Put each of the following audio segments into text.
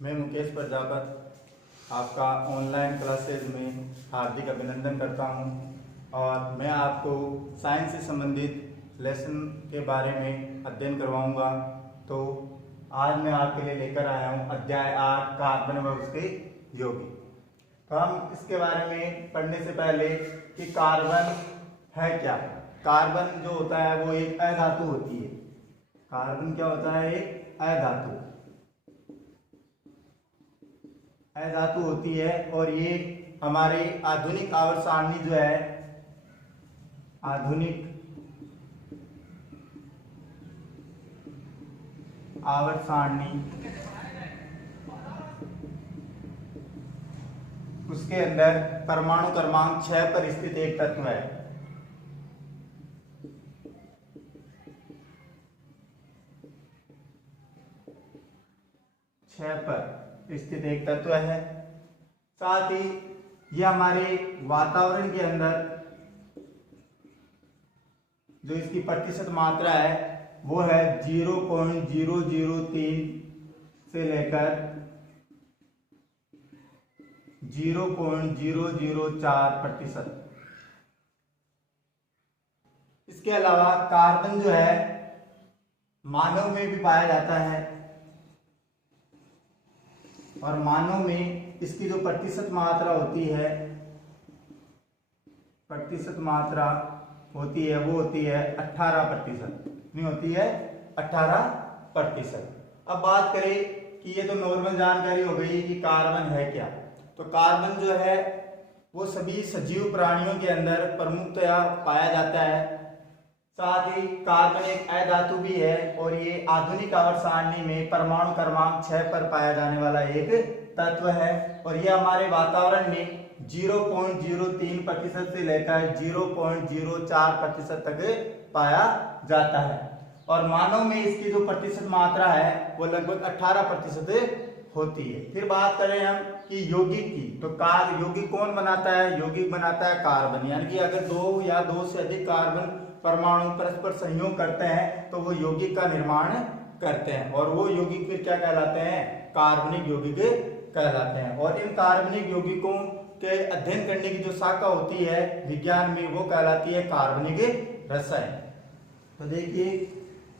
मैं मुकेश प्रजापत आपका online classes में हार्दिक अभिनंदन करता हूं और मैं आपको साइंस से संबंधित लेसन के बारे में अध्ययन करवाऊंगा। तो आज मैं आपके लिए लेकर आया हूं अध्याय 8 कार्बन व उसके यौगिक। तो हम इसके बारे में पढ़ने से पहले कि कार्बन है क्या। कार्बन जो होता है वो एक अधातु होती है। कार्बन क्या होता है? एक अधातु होती है और ये हमारे आधुनिक आवर्त सारणी जो है, आधुनिक आवर्त सारणी, उसके अंदर परमाणु क्रमांक 6 पर स्थित एक तत्व है। पर स्थित एक तत्व है। साथ ही यह हमारे वातावरण के अंदर जो इसकी प्रतिशत मात्रा है वो है 0.003 से लेकर 0.004%। इसके अलावा कार्बन जो है मानव में भी पाया जाता है और मानव में इसकी जो प्रतिशत मात्रा होती है, वो होती है 18%। नहीं होती है 18%। अब बात करें कि ये तो नॉर्मल जानकारी हो गई कि कार्बन है क्या। तो कार्बन जो है वो सभी सजीव प्राणियों के अंदर प्रमुखतया पाया जाता है। साथ ही कार्बन एक अधातु भी है और ये आधुनिक आवर्त सारणी में परमाणु क्रमांक 6 पर पाया जाने वाला एक तत्व है और यह हमारे वातावरण में 0.03% से लेकर 0.04% तक पाया जाता है और मानव में इसकी जो प्रतिशत मात्रा है वो लगभग 18% होती है। फिर बात करें हम कि यौगिक की, तो यौगिक कौन बनाता है? यौगिक बनाता है कार्बन। यानी कि अगर दो या दो से अधिक कार्बन परमाणु परस्पर संयोग करते हैं तो वो यौगिक का निर्माण करते हैं और वो यौगिक फिर क्या कहलाते हैं? कार्बनिक यौगिक कहलाते हैं। और इन कार्बनिक यौगिकों के अध्ययन करने की जो शाखा होती है विज्ञान में वो कहलाती है कार्बनिक रसायन। तो देखिए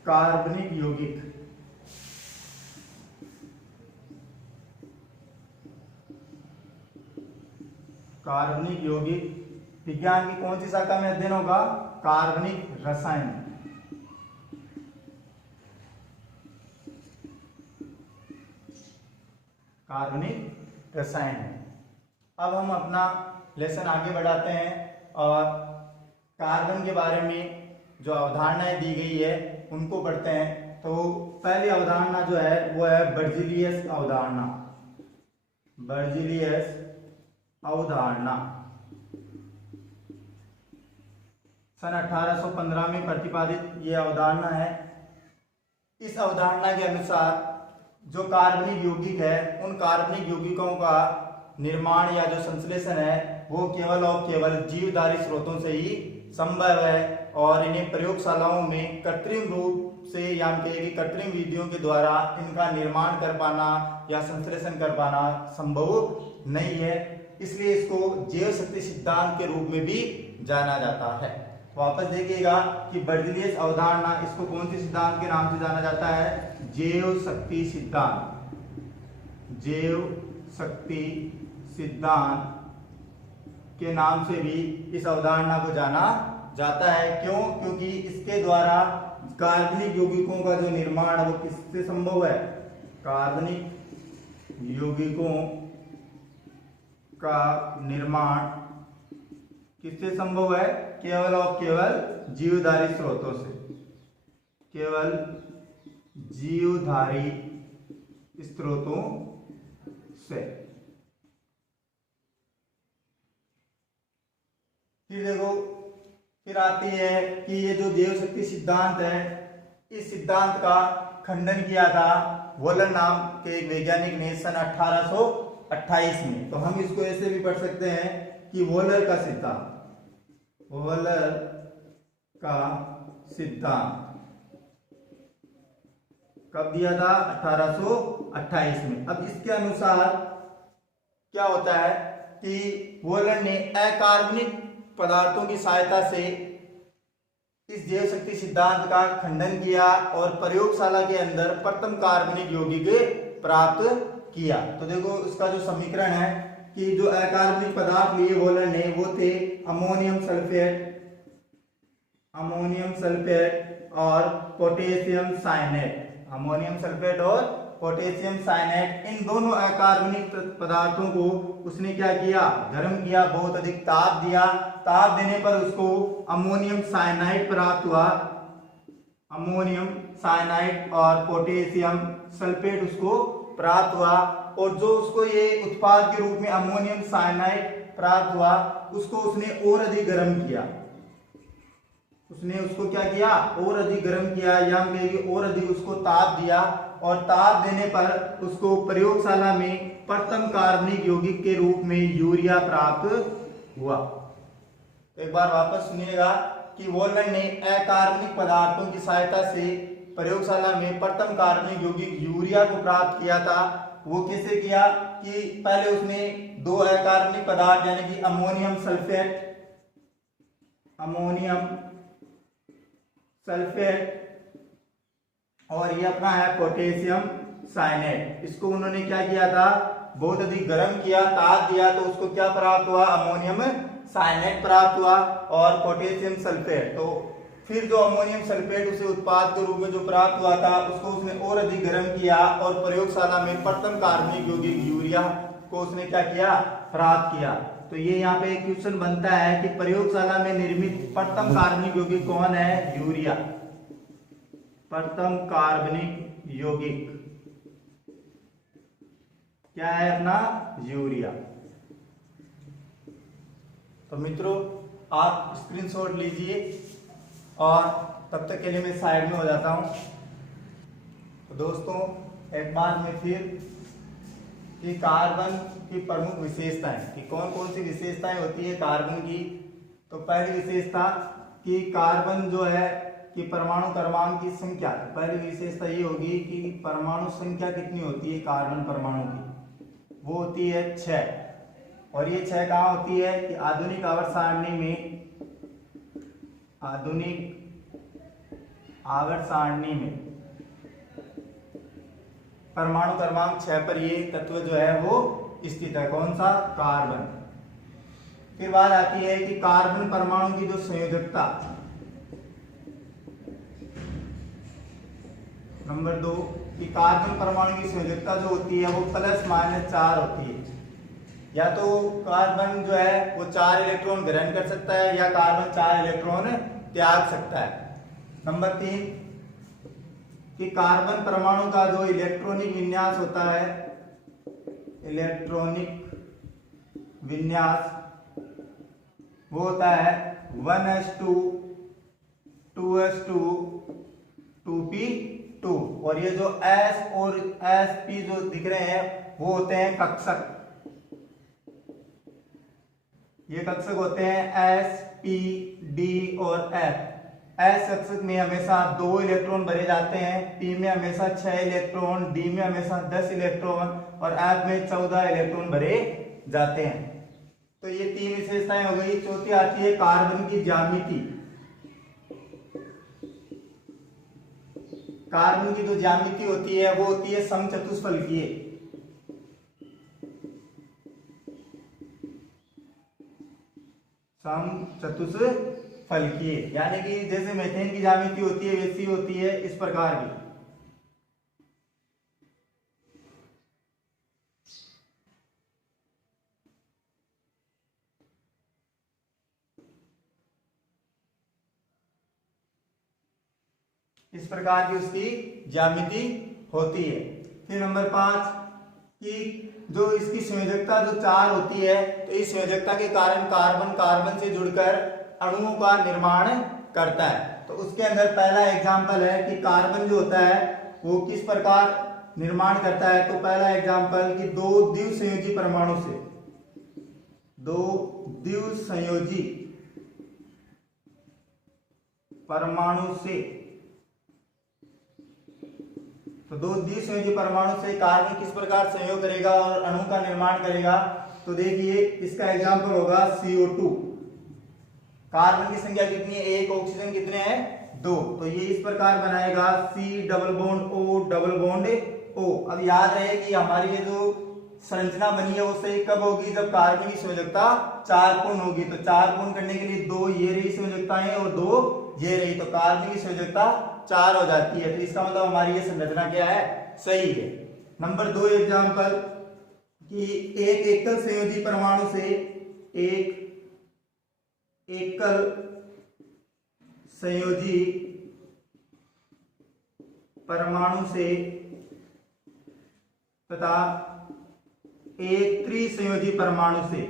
कार्बनिक यौगिक, कार्बनिक यौगिक विज्ञान की कौन सी शाखा में अध्ययन होगा? कार्बनिक रसायन। कार्बनिक रसायन है। अब हम अपना लेसन आगे बढ़ाते हैं और कार्बन के बारे में जो अवधारणाएं दी गई है उनको पढ़ते हैं। तो पहली अवधारणा जो है वो है बर्जीलियस अवधारणा। बर्जीलियस अवधारणा सन 1815 में प्रतिपादित ये अवधारणा है। इस अवधारणा के अनुसार जो कार्बनिक यौगिक है उन कार्बनिक यौगिकों का निर्माण या जो संश्लेषण है वो केवल और केवल जीवधारी स्रोतों से ही संभव है और इन्हें प्रयोगशालाओं में कृत्रिम रूप से या कृत्रिम विधियों के द्वारा इनका निर्माण कर पाना या संश्लेषण कर पाना संभव नहीं है। इसलिए इसको जैव शक्ति सिद्धांत के रूप में भी जाना जाता है। वापस देखिएगा कि बर्जीलियस अवधारणा, इसको कौन सी सिद्धांत के नाम से जाना जाता है? जैव शक्ति सिद्धांत। जैव शक्ति सिद्धांत के नाम से भी इस अवधारणा को जाना जाता है। क्यों? क्योंकि इसके द्वारा कार्बनिक यौगिकों का जो निर्माण है वो किससे संभव है? कार्बनिक यौगिकों का निर्माण किससे संभव है? केवल और केवल जीवधारी स्रोतों से। केवल जीवधारी स्रोतों से। फिर देखो, फिर आती है कि ये जो जैव शक्ति सिद्धांत है, इस सिद्धांत का खंडन किया था वोलर नाम के एक वैज्ञानिक ने सन 1828 में। तो हम इसको ऐसे भी पढ़ सकते हैं कि वोलर का सिद्धांत, वोलर का सिद्धांत। कब दिया था? 1828 में। अब इसके अनुसार क्या होता है कि वॉलन ने अकार्बनिक पदार्थों की सहायता से इस जैव शक्ति सिद्धांत का खंडन किया और प्रयोगशाला के अंदर प्रथम कार्बनिक यौगिक प्राप्त किया। तो देखो इसका जो समीकरण है कि जो अकार्बनिक पदार्थ लिए वॉलन ने वो थे अमोनियम सल्फेट और पोटेशियम साइनेट। अमोनियम सल्फेट और पोटेशियम साइनेट, इन दोनों अकार्बनिक पदार्थों को उसने क्या किया? गर्म किया, बहुत अधिक ताप दिया। ताप देने पर उसको अमोनियम साइनाइड प्राप्त हुआ। अमोनियम साइनाइड और पोटेशियम सल्फेट उसको प्राप्त हुआ। और जो उसको ये उत्पाद के रूप में अमोनियम साइनाइड प्राप्त हुआ, उसको उसने और अधिक गर्म किया। उसने उसको क्या किया? और अधिक गर्म किया, या हम कहेंगे और अधिक उसको ताप दिया। और ताप देने पर उसको प्रयोगशाला में प्रथम कार्बनिक यौगिक के रूप में यूरिया प्राप्त हुआ। तो एक बार वापस सुनिएगा कि वॉलन ने अकार्बनिक पदार्थों की सहायता से प्रयोगशाला में प्रथम कार्बनिक यौगिक यूरिया को प्राप्त किया था। वो कैसे किया कि पहले उसने दो अकार्बनिक पदार्थ यानी कि अमोनियम सल्फेट और ये अपना है पोटेशियम साइनेट, इसको उन्होंने क्या किया था? बहुत अधिक गर्म किया, ताप दिया, तो उसको क्या प्राप्त हुआ? अमोनियम साइनेट प्राप्त हुआ और पोटेशियम सल्फेट। तो फिर जो अमोनियम सल्फेट उसे उत्पाद के रूप में जो प्राप्त हुआ था, उसको उसने और अधिक गर्म किया और प्रयोगशाला में प्रथम कार्बनिक यौगिक यूरिया को उसने क्या किया? प्राप्त किया। तो ये यहाँ पे एक क्वेश्चन बनता है कि प्रयोगशाला में निर्मित प्रथम कार्बनिक यौगिक कौन है? यूरिया। प्रथम कार्बनिक यौगिक क्या है? अपना यूरिया। तो मित्रों आप स्क्रीनशॉट लीजिए और तब तक के लिए मैं साइड में हो जाता हूं। तो दोस्तों एक बार में फिर कि कार्बन की प्रमुख विशेषताएं, कि कौन कौन सी विशेषताएं होती है कार्बन की। तो पहली विशेषता कि कार्बन जो है कि परमाणु क्रमांक की संख्या, पहली विशेषता ये होगी कि परमाणु संख्या कितनी होती है कार्बन परमाणु की? वो होती है 6। और ये 6 कहाँ होती है कि आधुनिक आवर्त सारणी में परमाणु क्रमांक 6 पर ये तत्व जो है वो स्थित है। कौन सा? कार्बन। फिर बात आती है कि कार्बन परमाणु की जो संयोजकता, नंबर 2 कि कार्बन परमाणु की संयोजकता जो होती है वो ±4 होती है। या तो कार्बन जो है वो 4 इलेक्ट्रॉन ग्रहण कर सकता है या कार्बन 4 इलेक्ट्रॉन त्याग सकता है। नंबर 3 कि कार्बन परमाणु का जो इलेक्ट्रॉनिक विन्यास होता है, इलेक्ट्रॉनिक विन्यास वो होता है 1s2 2s2 2p2। और ये जो s और sp जो दिख रहे हैं वो होते हैं कक्षक। ये कक्षक होते हैं s, p, d और f। s कक्षक में हमेशा 2 इलेक्ट्रॉन भरे जाते हैं, p में हमेशा 6 इलेक्ट्रॉन, d में हमेशा 10 इलेक्ट्रॉन और f में 14 इलेक्ट्रॉन भरे जाते हैं। तो ये 3 विशेषताएं हो गई। चौथी आती है कार्बन की ज्यामिति। कार्बन की जो ज्यामिति होती है वो होती है समचतुष्फलकीय। समचतुष्फलकीय यानी कि जैसे मीथेन की ज्यामिति होती है वैसी होती है इस प्रकार की। इस प्रकार की उसकी ज्यामिति होती है। फिर नंबर 5 कि जो इसकी संयोजकता जो 4 होती है, तो इस संयोजकता के कारण कार्बन कार्बन से जुड़कर अणुओं का निर्माण करता है। तो उसके अंदर पहला एग्जाम्पल है कि कार्बन जो होता है वो किस प्रकार निर्माण करता है। तो पहला एग्जाम्पल कि 2 द्विसंयोजी परमाणु से, 2 द्विसंयोजी परमाणु से तो दो द्विसंयोजी परमाणु से कार्बन किस प्रकार संयोग करेगा और अणु का निर्माण करेगा, तो देखिए इसका एग्जाम्पल होगा CO2। कार्बन की संख्या कितनी है, एक, ऑक्सीजन कितने हैं, दो, तो ये इस प्रकार बनाएगा C double bond O double bond O। अब याद रहे कि हमारी ये जो संरचना बनी है वो सही कब होगी, जब कार्बन की संयोजकता 4 पूर्ण होगी। तो 4 पूर्ण करने के लिए 2 ये रही संयोजकताएं और 2 ये रही, तो कार्बन की संयोजकता 4 हो जाती है। तो इसका मतलब हमारी ये संरचना क्या है, सही है। नंबर 2 एग्जाम्पल कि एक एकल संयोजी परमाणु से, एक एकल संयोजी परमाणु से तथा एक त्रिसंयोजी परमाणु से,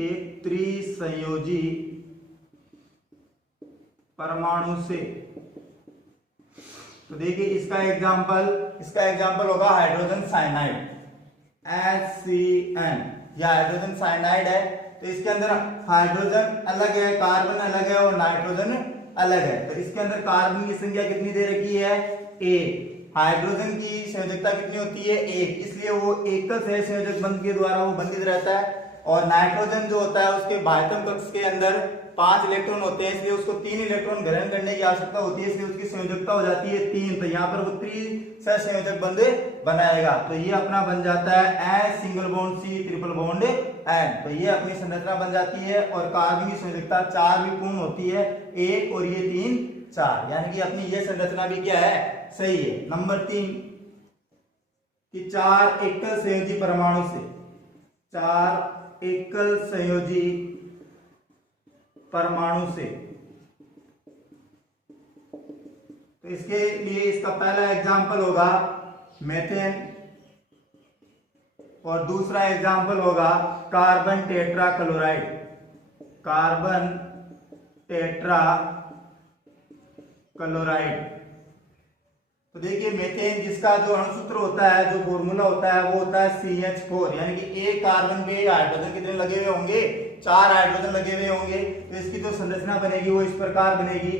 एक त्रिसंयोजी परमाणु से, तो देखिए इसका एग्जाम्पल होगा हाइड्रोजन साइनाइड, HCN। यह हाइड्रोजन साइनाइड है, तो इसके अंदर हाइड्रोजन अलग है, कार्बन अलग है और नाइट्रोजन अलग है। तो इसके अंदर कार्बन की संख्या कितनी दे रखी है, 1। हाइड्रोजन की संयोजकता कितनी होती है, 1, इसलिए वो एकल सहसंयोजक बंध के द्वारा वो बंधित रहता है। और नाइट्रोजन जो होता है उसके बाह्यतम कक्ष के अंदर 5 इलेक्ट्रॉन होते हैं, इसलिए उसको 3 इलेक्ट्रॉन ग्रहण करने की आवश्यकता होती है, इसलिए उसकी संयोजकता हो जाती है 3। तो यहाँ पर वो त्रिसहसंयोजक बंध बनाएगा। तो ये अपना बन जाता है S single bond C triple bond N। तो ये अपनी संरचना बन जाती है और कार्बन की संयोजकता 4 भी पूर्ण होती है, 1 और ये 3 4, यानी कि अपनी ये संरचना भी क्या है, सही है। नंबर 3 कि 4 एकल संयोजी परमाणु से, 4 एकल संयोजी परमाणु से, तो इसके लिए इसका पहला एग्जाम्पल होगा मेथेन और दूसरा एग्जाम्पल होगा carbon tetra chloride, carbon tetra chloride. तो देखिए मेथेन जिसका जो अणुसूत्र होता है, जो फॉर्मूला होता है वो होता है CH4, यानी कि एक कार्बन पे हाइड्रोजन कितने लगे हुए होंगे, 4 हाइड्रोजन लगे हुए होंगे। तो इसकी जो संरचना बनेगी वो इस प्रकार बनेगी।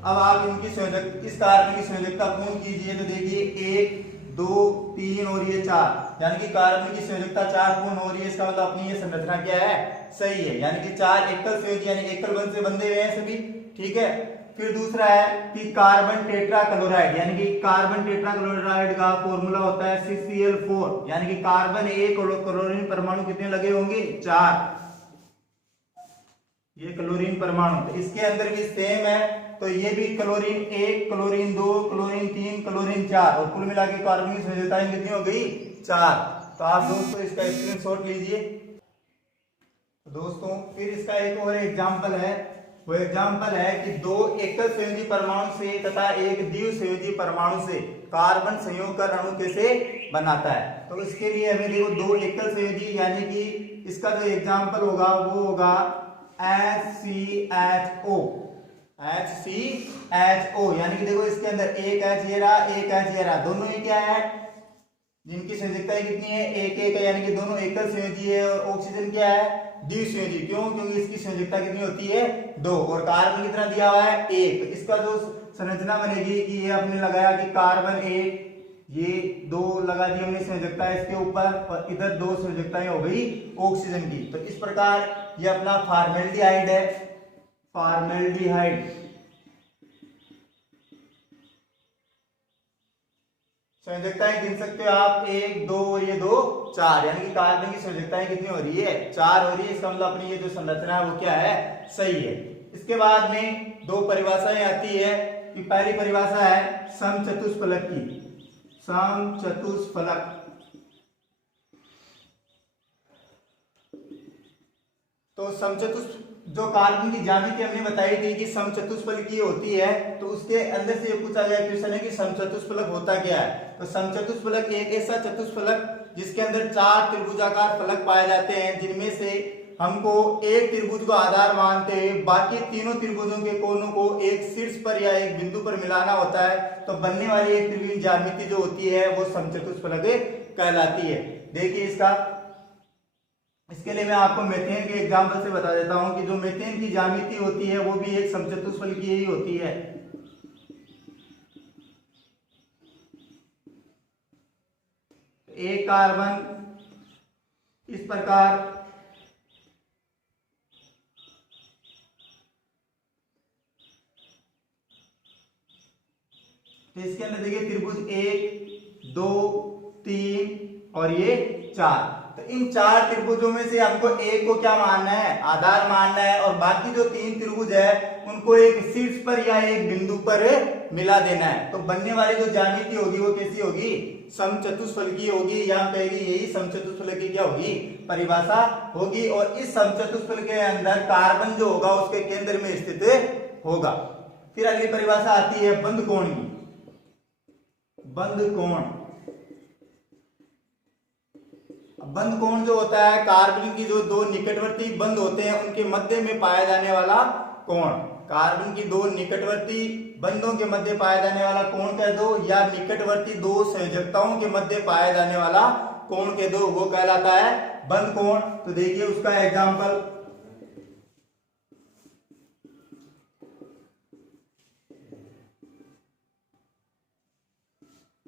अब आप इनकी संयोजक, इस कार्बन की संयोजकता पूर्ण कीजिए, तो देखिए 1 2 3 और ये 4, यानी कि कार्बन की संयोजकता 4 पूर्ण हो रही है। इसका मतलब अपनी ये संरचना क्या है, सही है, यानी कि 4 एकल संयोजी यानी एकल बंध से बंधे हुए हैं सभी, ठीक है। फिर दूसरा है कि कार्बन टेट्रा क्लोराइड, यानी कि कार्बन टेट्रा क्लोराइड का फॉर्मूला होता है CCl4, यानी कि कार्बन 1 और क्लोरीन परमाणु कितने लगे होंगे, 4, ये क्लोरीन परमाणु। तो इसके अंदर भी सेम है, तो ये भी क्लोरीन 1 क्लोरीन 2 क्लोरीन 3 क्लोरीन 4, और कुल मिला के कार्बन की संयोजकताएं कितनी हो गई, 4। तो आप दोस्तों इसका स्क्रीनशॉट लीजिए। दोस्तों फिर इसका एक और एग्जाम्पल है, वो एग्जाम्पल है कि 2 एकल संयोजी परमाणु से तथा एक द्विसंयोजी परमाणु से कार्बन संयोग कर अणु कैसे बनाता है। तो इसके लिए हमें देखो 2 एकल संयोजी, यानी कि इसका जो एग्जाम्पल होगा वो होगा HCHO, यानी कि देखो इसके अंदर एक H ये रहा, एक H ये रहा, दोनों ही क्या है, जिनकी संयोजकता कितनी है, 1 1 है, यानी कि दोनों एकल संयोजी है। और ऑक्सीजन क्या है, द्विसंयोजी, क्यों, क्योंकि इसकी संयोजकता कितनी होती है, 2, और कार्बन कितना दिया हुआ है, 1। तो इसका जो संरचना बनेगी कि ये हमने लगाया कि कार्बन 1, ये 2 लगा दी हमने संयोजकता इसके ऊपर, और इधर 2 संयोजकताएं हो गई ऑक्सीजन की। तो इस प्रकार ये अपना फॉर्मेल्डिहाइड है, फॉर्मेल्डिहाइड। संयोजकताएं गिन सकते हो आप, 1 2 और ये 2 4, यानी कि कार्बन की संयोजकताएं कितनी हो रही है, 4 हो रही है। इसका मतलब अपनी ये जो संरचना है वो क्या है, सही है। इसके बाद में 2 परिभाषाएं आती है कि पहली परिभाषा है समचतुष्फलक की, समचतुष्फलक। तो समचतुष्फ जो कार्बन की ज्यामिति हमने बताई थी कि समचतुष्फलकीय होती है, तो उसके अंदर से ये पूछा गया क्वेश्चन है कि समचतुष्फलक होता क्या है। तो समचतुष्फलक एक ऐसा चतुष्फलक जिसके अंदर 4 त्रिभुजाकार फलक पाए जाते हैं, जिनमें से हमको एक त्रिभुज को आधार मानते हुए बाकी तीनों त्रिभुजों के कोनों को एक शीर्ष पर या एक बिंदु पर मिलाना होता है। तो बनने वाली एक त्रिभुज ज्यामिति जो होती है वो समचतुष्फलक कहलाती है। देखिए इसके लिए मैं आपको मेथेन के एग्जाम्पल से बता देता हूं कि जो मेथेन की ज्यामिति होती है वो भी एक समचतुष्फलकीय ही होती है। एक कार्बन इस प्रकार, तो इसके अंदर देखिए त्रिभुज 1 2 3 और ये 4। तो इन 4 त्रिभुजों में से हमको एक को क्या मानना है, आधार मानना है, और बाकी जो 3 त्रिभुज है उनको एक शीर्ष पर या एक बिंदु पर मिला देना है। तो बनने वाली जो ज्यामिति होगी वो कैसी होगी, समचतुष्फलकीय होगी, या कहेगी यही समचतुष्फलक की क्या होगी, परिभाषा होगी। और इस समचतुष्फलक के अंदर कार्बन जो होगा उसके केंद्र में स्थित होगा। फिर अगली परिभाषा आती है बंद कोण की। बंद कोण, बंद कोण जो होता है कार्बन की जो दो निकटवर्ती बंध होते हैं उनके मध्य में पाया जाने वाला कोण। कार्बन की दो निकटवर्ती बंधों के मध्य पाया जाने वाला कोण कह दो, या निकटवर्ती दो संयोजकताओं के मध्य पाया जाने वाला कोण कह दो, वो कहलाता है बंद कोण। तो देखिए उसका एग्जांपल,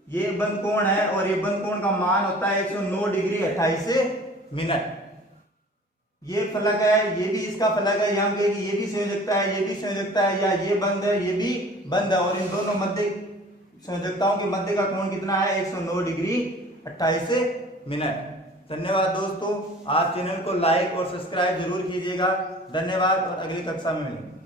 ये बंद कोण है और ये बंद कोण का मान होता है 109 डिग्री 28 मिनट। ये फलक है, ये भी इसका फलक है, यहाँ पे ये भी संयोजकता है, ये भी संयोजकता है, या ये बंद है, ये भी बंद है, और इन दोनों मध्य संयोजकताओं के मध्य का कोण कितना है, 109 डिग्री 28 मिनट। धन्यवाद दोस्तों, आप चैनल को लाइक और सब्सक्राइब जरूर कीजिएगा। धन्यवाद और अगली कक्षा में मिलेंगे।